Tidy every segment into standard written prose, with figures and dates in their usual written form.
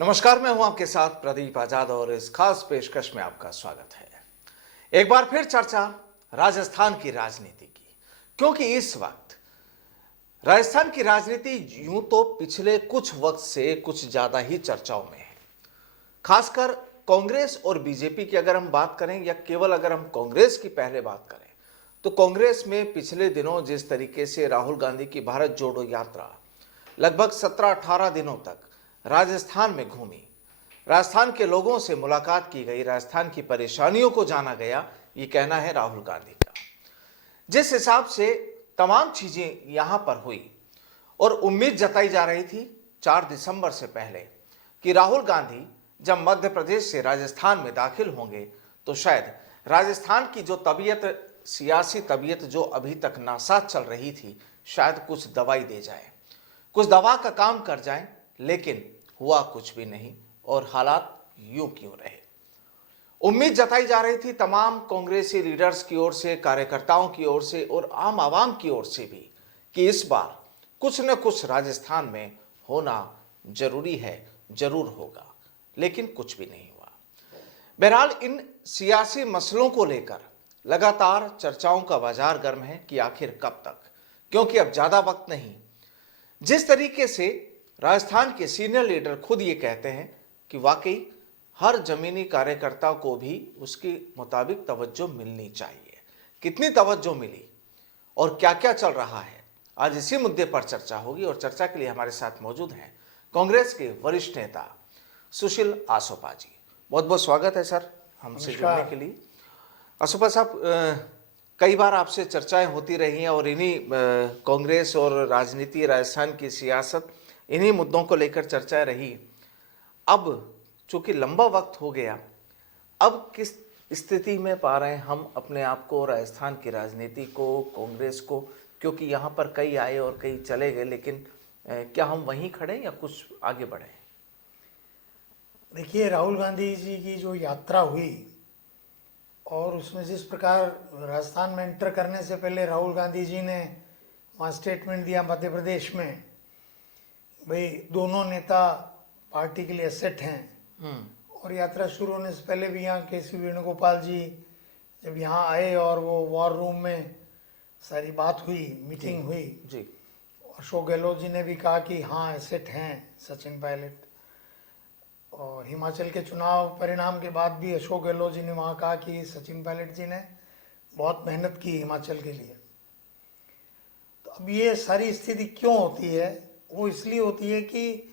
नमस्कार, मैं हूं आपके साथ प्रदीप आजाद और इस खास पेशकश में आपका स्वागत है। एक बार फिर चर्चा राजस्थान की राजनीति की, क्योंकि इस वक्त राजस्थान की राजनीति यूं तो पिछले कुछ वक्त से कुछ ज्यादा ही चर्चाओं में है। खासकर कांग्रेस और बीजेपी की अगर हम बात करें या केवल अगर हम कांग्रेस की पहले बात करें तो कांग्रेस में पिछले दिनों जिस तरीके से राहुल गांधी की भारत जोड़ो यात्रा लगभग 17-18 दिनों तक राजस्थान में घूमी, राजस्थान के लोगों से मुलाकात की गई, राजस्थान की परेशानियों को जाना गया, ये कहना है राहुल गांधी का। जिस हिसाब से तमाम चीजें यहां पर हुई और उम्मीद जताई जा रही थी 4 दिसंबर से पहले कि राहुल गांधी जब मध्य प्रदेश से राजस्थान में दाखिल होंगे तो शायद राजस्थान की जो तबीयत, सियासी तबीयत जो अभी तक नासाज चल रही थी, शायद कुछ दवाई दे जाए, कुछ दवा का काम कर जाए, लेकिन हुआ कुछ भी नहीं और हालात यूं क्यों रहे। उम्मीद जताई जा रही थी तमाम कांग्रेसी लीडर्स की ओर से, कार्यकर्ताओं की ओर से और आम आवाम की ओर से भी कि इस बार कुछ न कुछ राजस्थान में होना जरूरी है, जरूर होगा, लेकिन कुछ भी नहीं हुआ। बहरहाल इन सियासी मसलों को लेकर लगातार चर्चाओं का बाजार गर्म है कि आखिर कब तक, क्योंकि अब ज्यादा वक्त नहीं। जिस तरीके से राजस्थान के सीनियर लीडर खुद ये कहते हैं कि वाकई हर जमीनी कार्यकर्ता को भी उसके मुताबिक तवज्जो मिलनी चाहिए। कितनी तवज्जो मिली और क्या क्या चल रहा है, आज इसी मुद्दे पर चर्चा होगी। और चर्चा के लिए हमारे साथ मौजूद हैं कांग्रेस के वरिष्ठ नेता सुशील आसोपा जी। बहुत बहुत स्वागत है सर हमसे जुड़ने के लिए। आसोपा साहब, कई बार आपसे चर्चाएं होती रही हैं और इन्हीं कांग्रेस और राजनीति, राजस्थान की सियासत, इन्हीं मुद्दों को लेकर चर्चा रही। अब चूंकि लंबा वक्त हो गया, अब किस स्थिति में पा रहे हैं हम अपने आप को, राजस्थान की राजनीति को, कांग्रेस को, क्योंकि यहाँ पर कई आए और कई चले गए, लेकिन क्या हम वहीं खड़े या कुछ आगे बढ़े? देखिए, राहुल गांधी जी की जो यात्रा हुई और उसमें जिस प्रकार राजस्थान में एंटर करने से पहले राहुल गांधी जी ने वहाँ स्टेटमेंट दिया मध्य प्रदेश में, भाई दोनों नेता पार्टी के लिए एसेट हैं। और यात्रा शुरू होने से पहले भी यहाँ के सी वेणुगोपाल जी जब यहाँ आए और वो वॉर रूम में सारी बात हुई, मीटिंग हुई जी। अशोक गहलोत जी ने भी कहा कि हाँ एसेट हैं सचिन पायलट। और हिमाचल के चुनाव परिणाम के बाद भी अशोक गहलोत जी ने वहाँ कहा कि सचिन पायलट जी ने बहुत मेहनत की हिमाचल के लिए। तो अब ये सारी स्थिति क्यों होती है? वो इसलिए होती है कि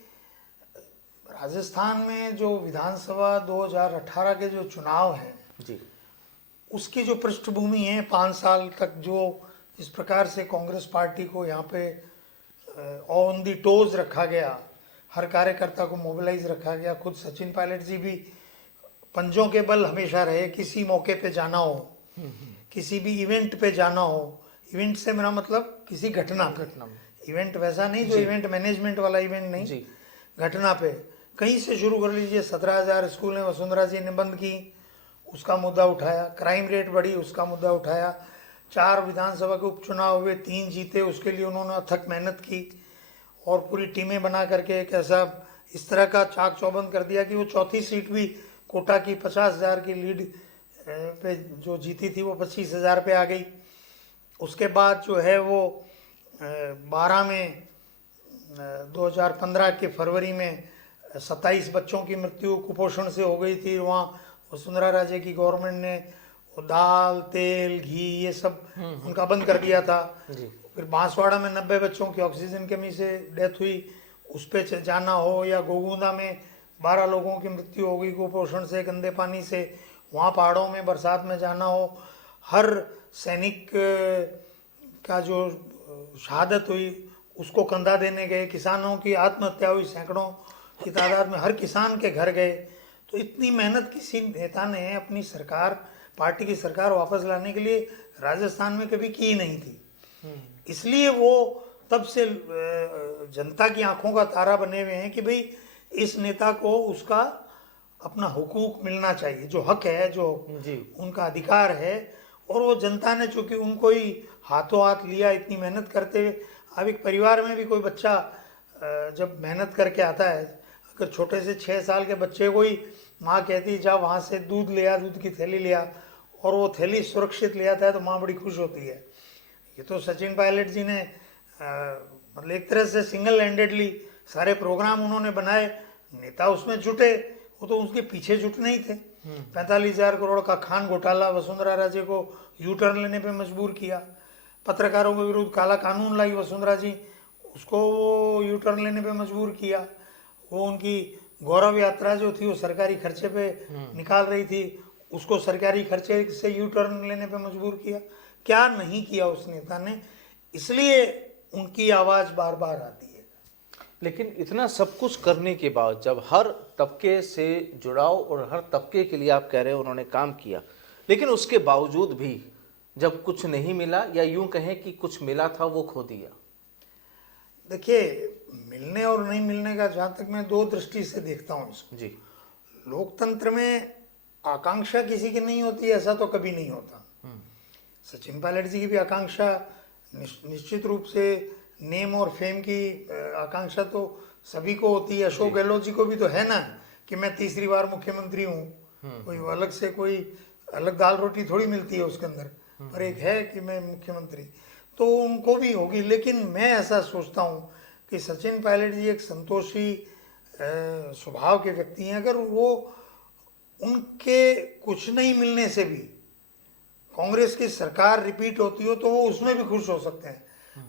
राजस्थान में जो विधानसभा 2018 के जो चुनाव हैं जी, उसकी जो पृष्ठभूमि है, 5 साल तक जो इस प्रकार से कांग्रेस पार्टी को यहाँ पे ऑन दी टोज रखा गया, हर कार्यकर्ता को मोबिलाइज रखा गया। खुद सचिन पायलट जी भी पंजों के बल हमेशा रहे, किसी मौके पे जाना हो, किसी भी इवेंट पे जाना हो, इवेंट से मेरा मतलब किसी घटना में, इवेंट वैसा नहीं जो इवेंट मैनेजमेंट वाला इवेंट नहीं जी। घटना पे कहीं से शुरू कर लीजिए। 17,000 स्कूलें वसुंधरा जी ने बंद की, उसका मुद्दा उठाया। क्राइम रेट बढ़ी, उसका मुद्दा उठाया। 4 विधानसभा के उपचुनाव हुए, 3 जीते, उसके लिए उन्होंने अथक मेहनत की और पूरी टीमें बना करके एक ऐसा इस तरह का चाक चौबंद कर दिया कि वो चौथी सीट भी कोटा की 50,000 की लीड पे जो जीती थी वो 25,000 पे आ गई। उसके बाद जो है वो 12 में 2015 के फरवरी में 27 बच्चों की मृत्यु कुपोषण से हो गई थी। वहाँ वसुंधरा राजे की गवर्नमेंट ने दाल, तेल, घी ये सब उनका बंद कर दिया था जी। फिर बांसवाड़ा में 90 बच्चों की ऑक्सीजन कमी से डेथ हुई, उस पर जाना हो, या गोगुंदा में 12 लोगों की मृत्यु हो गई कुपोषण से, गंदे पानी से, वहाँ पहाड़ों में बरसात में जाना हो, हर सैनिक का जो शहादत हुई उसको कंधा देने गए, किसानों की आत्महत्या हुई सैकड़ों की तादाद में, हर किसान के घर गए। तो इतनी मेहनत किसी नेता ने अपनी सरकार, पार्टी की सरकार वापस लाने के लिए राजस्थान में कभी की नहीं थी। इसलिए वो तब से जनता की आंखों का तारा बने हुए हैं कि भाई इस नेता को उसका अपना हुकूक मिलना चाहिए, जो हक है, जो उनका अधिकार है। और वो जनता ने चूंकि उनको ही हाथों हाथ लिया इतनी मेहनत करते हुए। अब एक परिवार में भी कोई बच्चा जब मेहनत करके आता है, अगर छोटे से 6 साल के बच्चे को ही माँ कहती जा वहाँ से दूध ले आ, दूध की थैली ले आ, और वो थैली सुरक्षित ले आता है तो माँ बड़ी खुश होती है। ये तो सचिन पायलट जी ने मतलब एक तरह से सिंगल हैंडेडली सारे प्रोग्राम उन्होंने बनाए, नेता उसमें जुटे, वो तो उसके पीछे जुटने ही थे। 45,000 करोड़ का खान घोटाला, वसुंधरा राजे को यू टर्न लेने पे मजबूर किया, पत्रकारों के विरुद्ध काला कानून लाई वसुंधरा जी, उसको वो यू टर्न लेने पे मजबूर किया। वो उनकी गौरव यात्रा जो थी वो सरकारी खर्चे पे निकाल रही थी, उसको सरकारी खर्चे से यू टर्न लेने पे मजबूर किया। क्या नहीं किया उस नेता ने, इसलिए उनकी आवाज़ बार बार आती है। लेकिन इतना सब कुछ करने के बाद जब हर तबके से जुड़ाव और हर तबके के लिए आप कह रहे हो उन्होंने काम किया, लेकिन उसके बावजूद भी जब कुछ नहीं मिला या यूं कहें कि कुछ मिला था वो खो दिया। देखिए, मिलने और नहीं मिलने का जहाँ तक मैं दो दृष्टि से देखता हूँ इसको। जी, लोकतंत्र में आकांक्षा किसी की नहीं होती, ऐसा तो कभी नहीं होता। सचिन पायलट जी की भी आकांक्षा निश्चित रूप से नेम और फेम की आकांक्षा तो सभी को होती है। अशोक गहलोत जी को भी तो है ना कि मैं तीसरी बार मुख्यमंत्री हूँ, कोई अलग से कोई अलग दाल रोटी थोड़ी मिलती है उसके अंदर, पर एक है कि मैं मुख्यमंत्री, तो उनको भी होगी। लेकिन मैं ऐसा सोचता हूँ कि सचिन पायलट जी एक संतोषी स्वभाव के व्यक्ति हैं। अगर वो उनके कुछ नहीं मिलने से भी कांग्रेस की सरकार रिपीट होती हो तो वो उसमें भी खुश हो सकते हैं,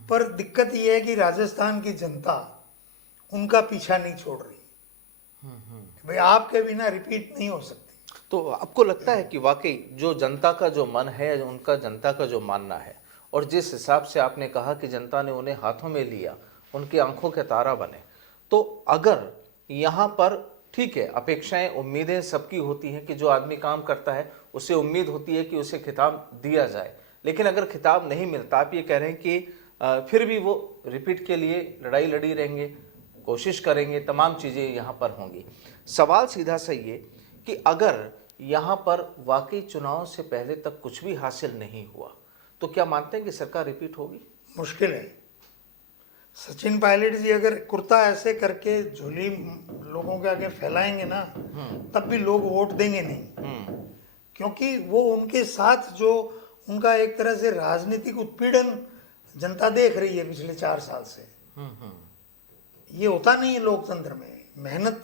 पर दिक्कत ये है कि राजस्थान की जनता उनका पीछा नहीं छोड़ रही। भाई आपके बिना रिपीट नहीं हो सकती। तो आपको लगता है कि वाकई जो जनता का जो मन है, उनका जनता का जो मानना है, और जिस हिसाब से आपने कहा कि जनता ने उन्हें हाथों में लिया, उनकी आंखों के तारा बने, तो अगर यहाँ पर ठीक है, अपेक्षाएं उम्मीदें सबकी होती हैं कि जो आदमी काम करता है उसे उम्मीद होती है कि उसे खिताब दिया जाए, लेकिन अगर खिताब नहीं मिलता, आप ये कह रहे हैं कि फिर भी वो रिपीट के लिए लड़ाई लड़ी रहेंगे, कोशिश करेंगे, तमाम चीज़ें यहाँ पर होंगी। सवाल सीधा सा ये कि अगर यहाँ पर वाकई चुनाव से पहले तक कुछ भी हासिल नहीं हुआ तो क्या मानते हैं कि सरकार रिपीट होगी? मुश्किल है। सचिन पायलट जी अगर कुर्ता ऐसे करके झोली लोगों के आगे फैलाएंगे ना, तब भी लोग वोट देंगे नहीं, क्योंकि वो उनके साथ जो उनका एक तरह से राजनीतिक उत्पीड़न जनता देख रही है पिछले 4 साल से। ये होता नहीं है लोकतंत्र में। मेहनत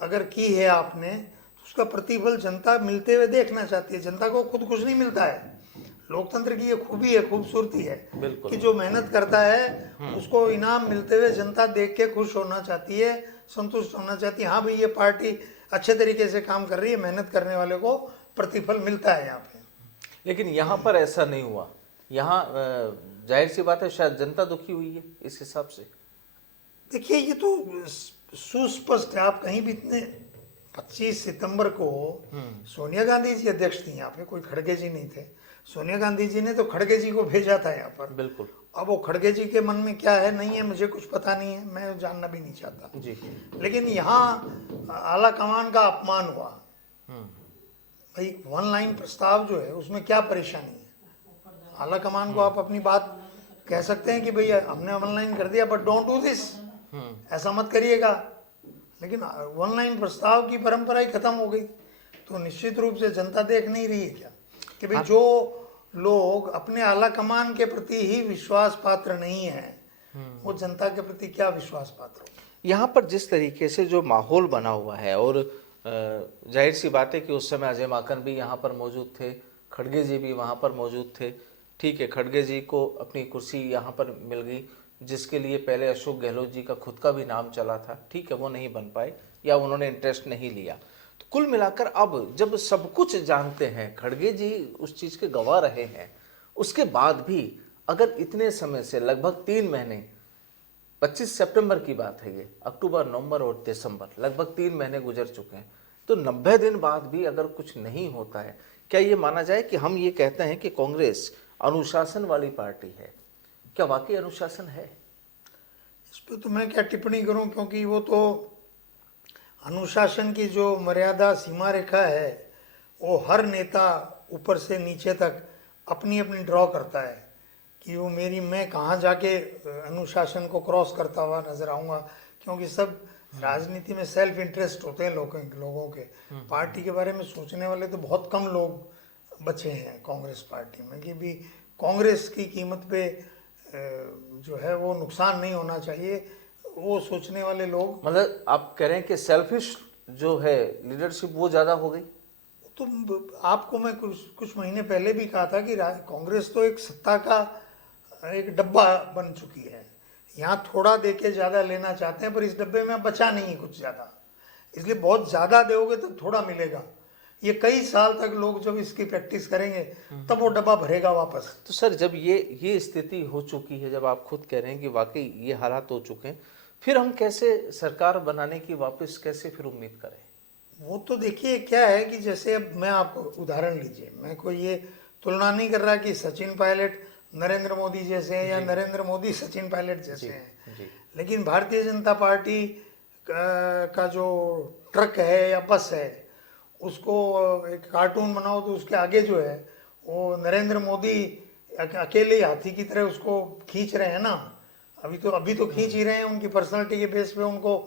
अगर की है आपने तो उसका प्रतिफल जनता मिलते हुए देखना चाहती है। जनता को खुद कुछ नहीं मिलता है। लोकतंत्र की ये खूबी है, खूबसूरती है कि जो मेहनत करता है उसको इनाम मिलते हुए जनता देख के खुश होना चाहती है, संतुष्ट होना चाहती है। हाँ भाई, ये पार्टी अच्छे तरीके से काम कर रही है, मेहनत करने वाले को प्रतिफल मिलता है यहाँ पे। लेकिन यहाँ पर ऐसा नहीं हुआ। यहाँ जाहिर सी बात है, शायद जनता दुखी हुई है इस हिसाब से। देखिए, ये तो सुस्पष्ट है। आप कहीं भी इतने 25 सितंबर को सोनिया गांधी जी अध्यक्ष थी यहाँ पे, कोई खड़गे जी नहीं थे। सोनिया गांधी जी ने तो खड़गे जी को भेजा था यहाँ पर। बिल्कुल। अब वो खड़गे जी के मन में क्या है नहीं है मुझे कुछ पता नहीं है, मैं जानना भी नहीं चाहता जी। लेकिन यहाँ आला कमान का अपमान हुआ। भाई, 1 लाइन प्रस्ताव जो है उसमें क्या परेशानी है? आला कमान को आप अपनी बात कह सकते हैं कि भैया हमने 1 लाइन कर दिया, बट डोंट डू दिस, ऐसा मत करिएगा। लेकिन 1 लाइन प्रस्ताव की परंपरा ही खत्म हो गई। तो निश्चित रूप से जनता देख नहीं रही है क्या कि भाई जो लोग अपने आला कमान के प्रति ही विश्वास पात्र नहीं है, वो जनता के प्रति क्या विश्वास पात्र हो। यहाँ पर जिस तरीके से जो माहौल बना हुआ है, और जाहिर सी बात है कि उस समय अजय माकन भी यहाँ पर मौजूद थे, खड़गे जी भी वहाँ पर मौजूद थे। ठीक है, खड़गे जी को अपनी कुर्सी यहाँ पर मिल गई, जिसके लिए पहले अशोक गहलोत जी का खुद का भी नाम चला था। ठीक है, वो नहीं बन पाए या उन्होंने इंटरेस्ट नहीं लिया। तो कुल मिलाकर अब जब सब कुछ जानते हैं, खड़गे जी उस चीज़ के गवाह रहे हैं, उसके बाद भी अगर इतने समय से लगभग 3 महीने, 25 सितंबर की बात है ये, अक्टूबर, नवंबर और दिसंबर, लगभग 3 महीने गुजर चुके हैं, तो 90 दिन बाद भी अगर कुछ नहीं होता है, क्या ये माना जाए कि हम ये कहते हैं कि कांग्रेस अनुशासन वाली पार्टी है? क्या वाकई अनुशासन है? इस पर तो मैं क्या टिप्पणी करूं, क्योंकि वो तो अनुशासन की जो मर्यादा सीमा रेखा है वो हर नेता ऊपर से नीचे तक अपनी अपनी ड्रॉ करता है कि वो मैं कहाँ जाके अनुशासन को क्रॉस करता हुआ नजर आऊँगा, क्योंकि सब राजनीति में सेल्फ इंटरेस्ट होते हैं लोगों के। पार्टी के बारे में सोचने वाले तो बहुत कम लोग बचे हैं कांग्रेस पार्टी में, कि भी कांग्रेस की कीमत पे जो है वो नुकसान नहीं होना चाहिए, वो सोचने वाले लोग। मतलब आप कह रहे हैं कि सेल्फिश जो है लीडरशिप वो ज़्यादा हो गई। तो आपको मैं कुछ महीने पहले भी कहा था कि कांग्रेस तो एक सत्ता का एक डब्बा बन चुकी है। यहाँ थोड़ा दे के ज़्यादा लेना चाहते हैं, पर इस डब्बे में बचा नहीं है कुछ ज़्यादा, इसलिए बहुत ज़्यादा दोगे तब थोड़ा मिलेगा। ये कई साल तक लोग जब इसकी प्रैक्टिस करेंगे तब वो डब्बा भरेगा वापस। तो सर जब ये स्थिति हो चुकी है, जब आप खुद कह रहे हैं कि वाकई ये हालात हो चुके हैं, फिर हम कैसे सरकार बनाने की वापस कैसे फिर उम्मीद करें? वो तो देखिए क्या है कि जैसे अब मैं आपको उदाहरण लीजिए, मैं कोई ये तुलना नहीं कर रहा कि सचिन पायलट नरेंद्र मोदी जैसे हैं या नरेंद्र मोदी सचिन पायलट जैसे हैं, लेकिन भारतीय जनता पार्टी का जो ट्रक है या बस है, उसको एक कार्टून बनाओ तो उसके आगे जो है वो नरेंद्र मोदी अकेले हाथी की तरह उसको खींच रहे हैं ना। अभी तो खींच ही रहे हैं, उनकी पर्सनालिटी के बेस पे उनको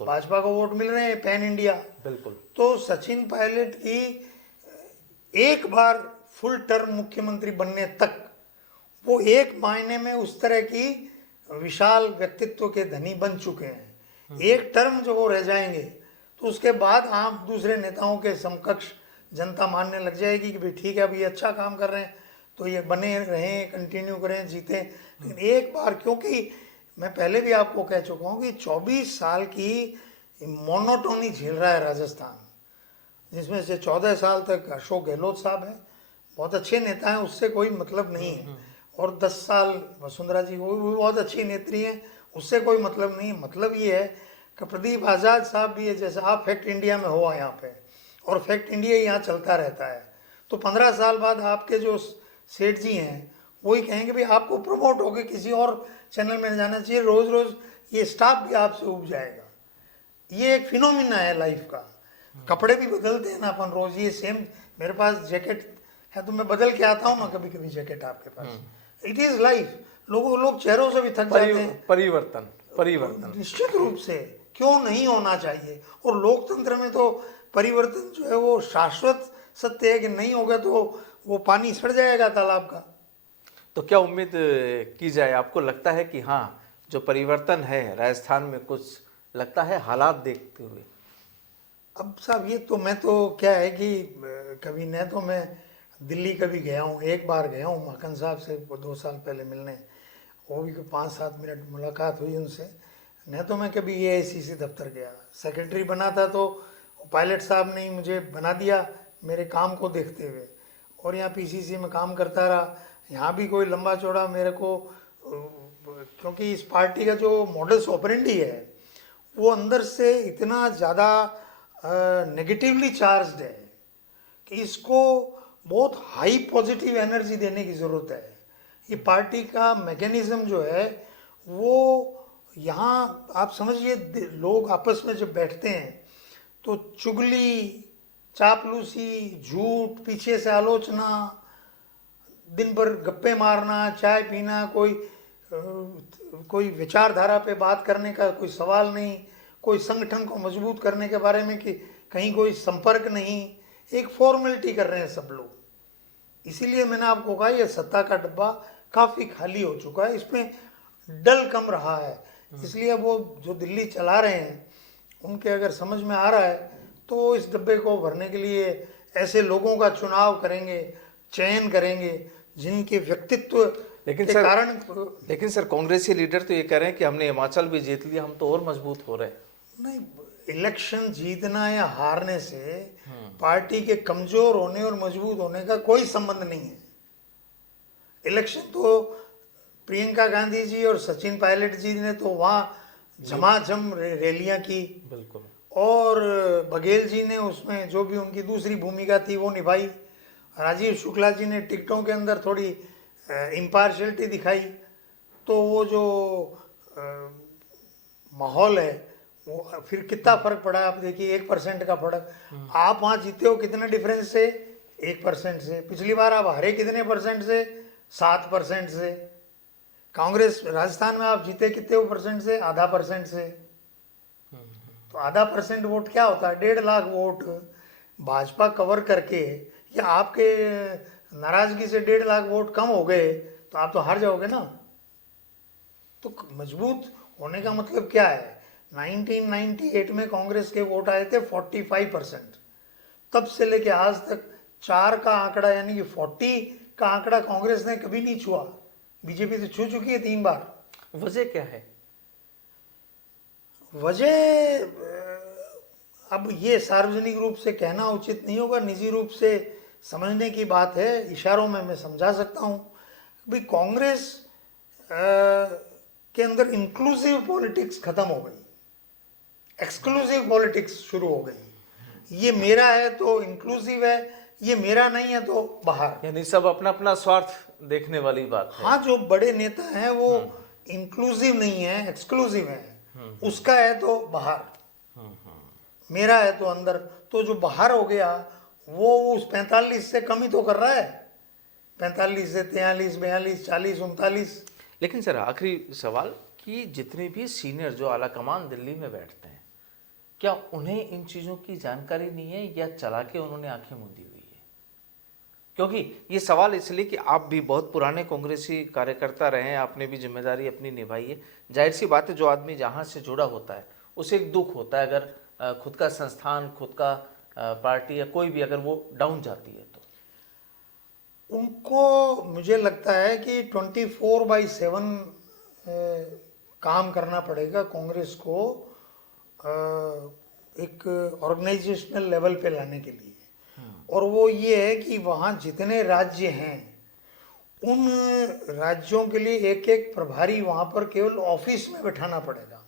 भाजपा को वोट मिल रहे हैं पैन इंडिया। बिल्कुल। तो सचिन पायलट की एक बार फुल टर्म मुख्यमंत्री बनने तक वो एक मायने में उस तरह की विशाल व्यक्तित्व के धनी बन चुके हैं। एक टर्म जो वो रह जाएंगे तो उसके बाद आप दूसरे नेताओं के समकक्ष जनता मानने लग जाएगी कि भाई ठीक है, अभी अच्छा काम कर रहे हैं तो ये बने रहें, कंटिन्यू करें, जीतें। लेकिन एक बार, क्योंकि मैं पहले भी आपको कह चुका हूँ कि 24 साल की मोनोटोनी झेल रहा है राजस्थान, जिसमें से 14 साल तक अशोक गहलोत साहब हैं, बहुत अच्छे नेता हैं, उससे कोई मतलब नहीं है। और 10 साल वसुंधरा जी वो भी बहुत अच्छी नेत्री हैं, उससे कोई मतलब नहीं है। मतलब ये है कि प्रदीप आज़ाद साहब भी है, जैसे आप फैक्ट इंडिया में हो यहाँ पे, और फैक्ट इंडिया यहाँ चलता रहता है, तो 15 साल बाद आपके जो सेठ जी हैं वही कहेंगे भाई आपको प्रमोट होके किसी और चैनल में जाना चाहिए, रोज रोज ये स्टाफ भी आपसे उब जाएगा। ये एक फिनोमिना है लाइफ का। कपड़े भी बदलते हैं ना अपन रोज, ये सेम मेरे पास जैकेट है तो मैं बदल के आता हूँ ना कभी कभी जैकेट आपके पास। It is life. लोग चेहरों से भी थक जाते हैं। परिवर्तन निश्चित रूप से क्यों नहीं होना चाहिए। और लोकतंत्र में तो परिवर्तन जो है वो शाश्वत सत्य है कि नहीं होगा तो वो पानी सड़ जाएगा तालाब का। तो क्या उम्मीद की जाए? आपको लगता है कि हाँ जो परिवर्तन है राजस्थान में, कुछ लगता है हालात देखते हुए? अब साहब ये तो मैं तो क्या है कि कभी न तो मैं दिल्ली कभी गया हूँ, एक बार गया हूँ माखन साहब से 2 साल पहले मिलने, वो भी 5-7 मिनट मुलाकात हुई उनसे। न तो मैं कभी AICC दफ्तर गया, सेक्रेटरी बना था तो पायलट साहब ने ही मुझे बना दिया मेरे काम को देखते हुए, और यहाँ PCC में काम करता रहा। यहाँ भी कोई लंबा चौड़ा मेरे को, क्योंकि इस पार्टी का जो मॉडल्स ऑपरेंडी है वो अंदर से इतना ज़्यादा नेगेटिवली चार्ज्ड है कि इसको बहुत हाई पॉजिटिव एनर्जी देने की ज़रूरत है। ये पार्टी का मैकेनिज्म जो है वो यहाँ आप समझिए, लोग आपस में जब बैठते हैं तो चुगली, चापलूसी, झूठ, पीछे से आलोचना, दिन भर गप्पे मारना, चाय पीना, कोई विचारधारा पे बात करने का कोई सवाल नहीं, कोई संगठन को मजबूत करने के बारे में कि कहीं कोई संपर्क नहीं, एक फॉर्मेलिटी कर रहे हैं सब लोग। इसीलिए मैंने आपको कहा ये सत्ता का डब्बा काफ़ी खाली हो चुका है, इसमें डल कम रहा है। इसलिए वो जो दिल्ली चला रहे हैं उनके अगर समझ में आ रहा है तो इस डब्बे को भरने के लिए ऐसे लोगों का चुनाव करेंगे, चयन करेंगे जिनके व्यक्तित्व के कारण। लेकिन सर कांग्रेसी लीडर तो ये कह रहे हैं कि हमने हिमाचल भी जीत लिया, हम तो और मजबूत हो रहे हैं। नहीं, इलेक्शन जीतना या हारने से पार्टी के कमजोर होने और मजबूत होने का कोई संबंध नहीं है। इलेक्शन तो प्रियंका गांधी जी और सचिन पायलट जी ने तो वहाँ झमाझम रैलियां की, बिल्कुल, और बघेल जी ने उसमें जो भी उनकी दूसरी भूमिका थी वो निभाई। राजीव शुक्ला जी ने टिकटों के अंदर थोड़ी इम्पार्शलिटी दिखाई। तो वो जो माहौल है वो फिर कितना फर्क पड़ा आप देखिए, 1% का फर्क। आप वहाँ जीते हो कितने डिफरेंस से? 1% से। पिछली बार आप हारे कितने परसेंट से? 7% से। कांग्रेस राजस्थान में आप जीते कितने % से? 0.5% से। तो आधा % वोट क्या होता है? 1.5 लाख वोट भाजपा कवर करके, या आपके नाराजगी से 1.5 लाख वोट कम हो गए तो आप तो हार जाओगे ना। तो मजबूत होने का मतलब क्या है? 1998 में कांग्रेस के वोट आए थे 45%। तब से लेके आज तक 4 का आंकड़ा यानी कि 40 का आंकड़ा कांग्रेस ने कभी नहीं छुआ। बीजेपी तो छू चुकी है 3 बार। वजह क्या है? वजह अब ये सार्वजनिक रूप से कहना उचित नहीं होगा, निजी रूप से समझने की बात है, इशारों में मैं समझा सकता हूँ। भाई कांग्रेस के अंदर इंक्लूसिव पॉलिटिक्स खत्म हो गई, एक्सक्लूसिव पॉलिटिक्स शुरू हो गई। ये मेरा है तो इंक्लूसिव है, ये मेरा नहीं है तो बाहर, यानी सब अपना अपना स्वार्थ देखने वाली बात है। हाँ, जो बड़े नेता हैं वो इंक्लूसिव नहीं है, एक्सक्लूसिव है। उसका है तो बाहर, मेरा है तो अंदर। तो जो बाहर हो गया वो उस 45 से कम ही तो कर रहा है, 45 से 43, 42, 40, 39। लेकिन सर आखिरी सवाल कि जितने भी सीनियर जो आला कमान दिल्ली में बैठते हैं, क्या उन्हें इन चीज़ों की जानकारी नहीं है या चला के उन्होंने आंखें मूंदी हुई है? क्योंकि ये सवाल इसलिए कि आप भी बहुत पुराने कांग्रेसी कार्यकर्ता रहे हैं, आपने भी जिम्मेदारी अपनी निभाई है। जाहिर सी बात है, जो आदमी जहाँ से जुड़ा होता है उसे एक दुख होता है अगर खुद का संस्थान, खुद का पार्टी या कोई भी अगर वो डाउन जाती है तो। उनको मुझे लगता है कि 24/7 काम करना पड़ेगा कांग्रेस को एक ऑर्गेनाइजेशनल लेवल पे लाने के लिए। और वो ये है कि वहाँ जितने राज्य हैं उन राज्यों के लिए एक एक प्रभारी वहाँ पर केवल ऑफिस में बैठाना पड़ेगा,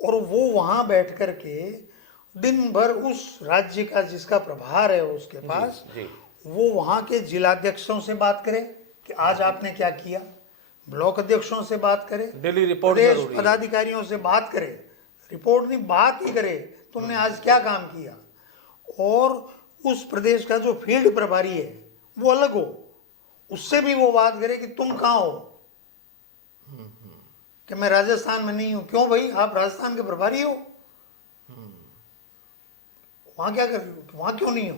और वो वहाँ बैठ कर के दिन भर उस राज्य का जिसका प्रभार है उसके पास जी। वो वहाँ के जिलाध्यक्षों से बात करे कि आज आपने क्या किया, ब्लॉक अध्यक्षों से बात करे, डेली रिपोर्ट प्रदेश जरूरी है। पदाधिकारियों से बात करे, रिपोर्ट नहीं बात ही करे, तुमने आज क्या काम किया। और उस प्रदेश का जो फील्ड प्रभारी है वो अलग हो, उससे भी वो बात करे कि तुम कहाँ हो, कि मैं राजस्थान में नहीं हूं। क्यों भाई, आप राजस्थान के प्रभारी हो, वहां क्या कर रहे हो, वहां क्यों नहीं हो।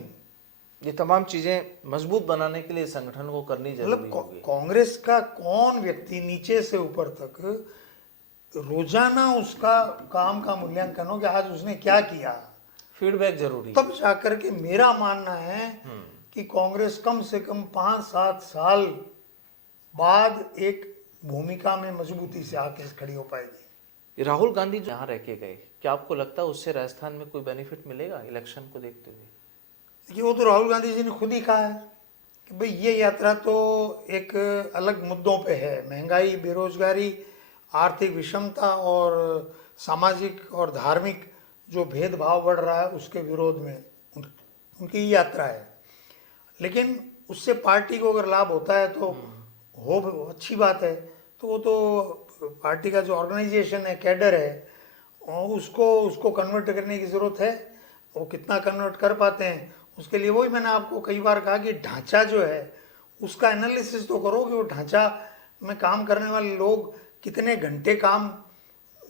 ये तमाम चीजें मजबूत बनाने के लिए संगठन को करनी जरूरी मतलब होगी। कांग्रेस का कौन व्यक्ति नीचे से ऊपर तक रोजाना उसका काम का मूल्यांकन हो कि आज उसने क्या किया, फीडबैक जरूरी है। तब जाकर के मेरा मानना है कि कांग्रेस कम से कम 5-7 साल बाद एक भूमिका में मजबूती से आके खड़ी हो पाएगी। राहुल गांधी जो यहाँ रह के गए, क्या आपको लगता है उससे राजस्थान में कोई बेनिफिट मिलेगा इलेक्शन को देखते हुए? देखिए, वो तो राहुल गांधी जी ने खुद ही कहा है कि भाई ये यात्रा तो एक अलग मुद्दों पे है, महंगाई, बेरोजगारी, आर्थिक विषमता और सामाजिक और धार्मिक जो भेदभाव बढ़ रहा है उसके विरोध में उनकी ये यात्रा है। लेकिन उससे पार्टी को अगर लाभ होता है तो हो अच्छी बात है। तो वो तो पार्टी का जो ऑर्गेनाइजेशन है, कैडर है, उसको कन्वर्ट करने की ज़रूरत है। वो कितना कन्वर्ट कर पाते हैं उसके लिए वही मैंने आपको कई बार कहा कि ढांचा जो है उसका एनालिसिस तो करो कि वो ढांचा में काम करने वाले लोग कितने घंटे काम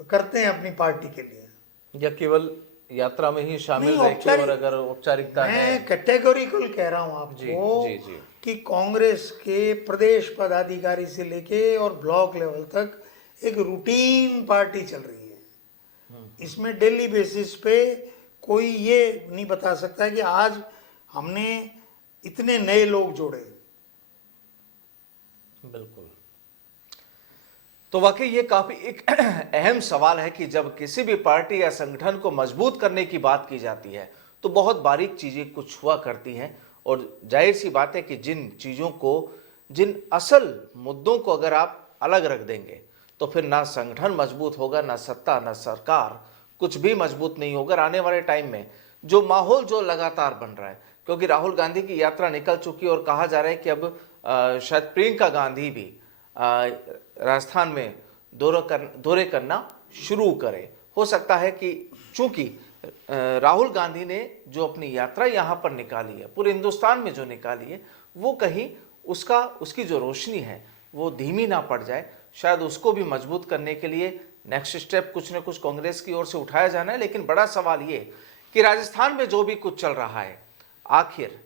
करते हैं अपनी पार्टी के लिए, या केवल यात्रा में ही शामिल नहीं, रह के और अगर औपचारिकता है। मैं कैटेगोरिकल कह रहा हूं आपको जी। कि कांग्रेस के प्रदेश पदाधिकारी से लेके और ब्लॉक लेवल तक एक रूटीन पार्टी चल रही है। इसमें डेली बेसिस पे कोई ये नहीं बता सकता कि आज हमने इतने नए लोग जोड़े। बिल्कुल। तो वाकई ये काफी एक अहम सवाल है कि जब किसी भी पार्टी या संगठन को मजबूत करने की बात की जाती है तो बहुत बारीक चीजें कुछ हुआ करती हैं, और जाहिर सी बात है कि जिन चीजों को, जिन असल मुद्दों को अगर आप अलग रख देंगे तो फिर ना संगठन मजबूत होगा, ना सत्ता, ना सरकार, कुछ भी मजबूत नहीं होगा। आने वाले टाइम में जो माहौल जो लगातार बन रहा है, क्योंकि राहुल गांधी की यात्रा निकल चुकी और कहा जा रहा है कि अब शायद प्रियंका गांधी भी राजस्थान में दौरे करना शुरू करें। हो सकता है कि चूंकि राहुल गांधी ने जो अपनी यात्रा यहाँ पर निकाली है, पूरे हिंदुस्तान में जो निकाली है, वो कहीं उसकी जो रोशनी है वो धीमी ना पड़ जाए। शायद उसको भी मजबूत करने के लिए नेक्स्ट स्टेप कुछ न कुछ कांग्रेस की ओर से उठाया जाना है। लेकिन बड़ा सवाल ये कि राजस्थान में जो भी कुछ चल रहा है, आखिर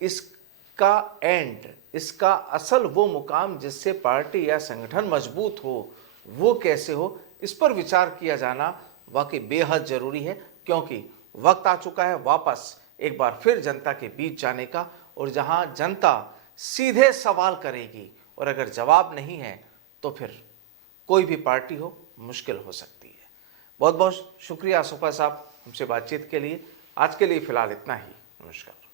इसका एंड, इसका असल वो मुकाम जिससे पार्टी या संगठन मजबूत हो, वो कैसे हो, इस पर विचार किया जाना वाकई बेहद जरूरी है। क्योंकि वक्त आ चुका है वापस एक बार फिर जनता के बीच जाने का, और जहां जनता सीधे सवाल करेगी और अगर जवाब नहीं है तो फिर कोई भी पार्टी हो मुश्किल हो सकती है। बहुत बहुत शुक्रिया सुफा साहब हमसे बातचीत के लिए। आज के लिए फिलहाल इतना ही। नमस्कार।